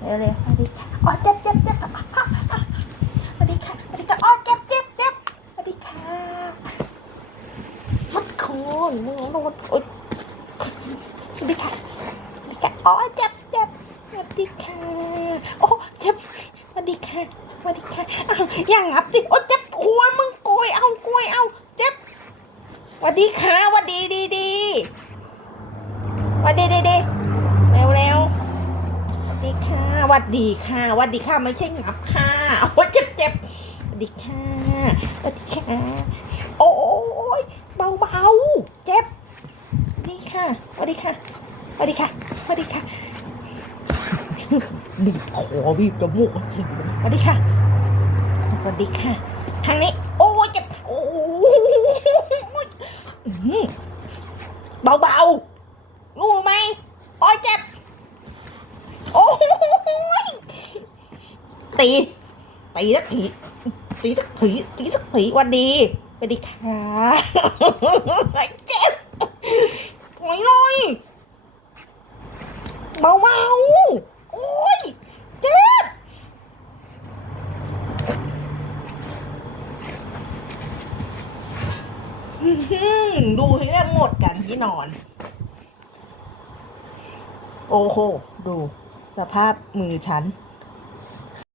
เร็วเร็วสวัสดีค่ะอ๋อเจ็บเจ็บเจ็บสวัสดีค่ะสวัสดีค่ะอ๋อเจ็บเจ็บเจ็บสวัสดีค่ะมัดคอมึงโดนโอ๊ยสวัสดีค่ะสวัสดีค่ะอ๋อเจ็บเจ็บสวัสดีค่ะโอ้เจ็บสวัสดีค่ะสวัสดีค่ะอ้าวอย่างงับสิโอ้เจ็บโอ้ยมึงโกยเอาโกยเอาเจ็บสวัสดีค่ะสวัสดีดีดีสวัสดีดีดีเร็วเร็ว สวัสดีค่ะส วัสดีค่ะสวัสดีค่ะไม่ใช่งับค่ะโอ้ยเจ็บเจ็บสวัสดีค่ะสวัสดีค่ะ โอ้ยเบาเบาๆเจ็บสวัสดีค่ะสวัสดีค่ะสวัสดีค่ะสวัสดีค่ะบีบคอบีบจมูกจริงสวัสดีค่ะสวัสดีค่ะทางนี้ โอ้ยเจ็บโอ้ยอื้อหือเบาๆรู้ไหมโอ้ยเจ็บ โอ้ย ตีตีสักทีตีสักทีตีสักทีวันดีไปดีค่ะเจ็บโอ้ยหน่อยเบาเบาโอ้ยเจ็บดูให้ได้หมดกันที่นอน โอ้โห ดู สภาพมือฉัน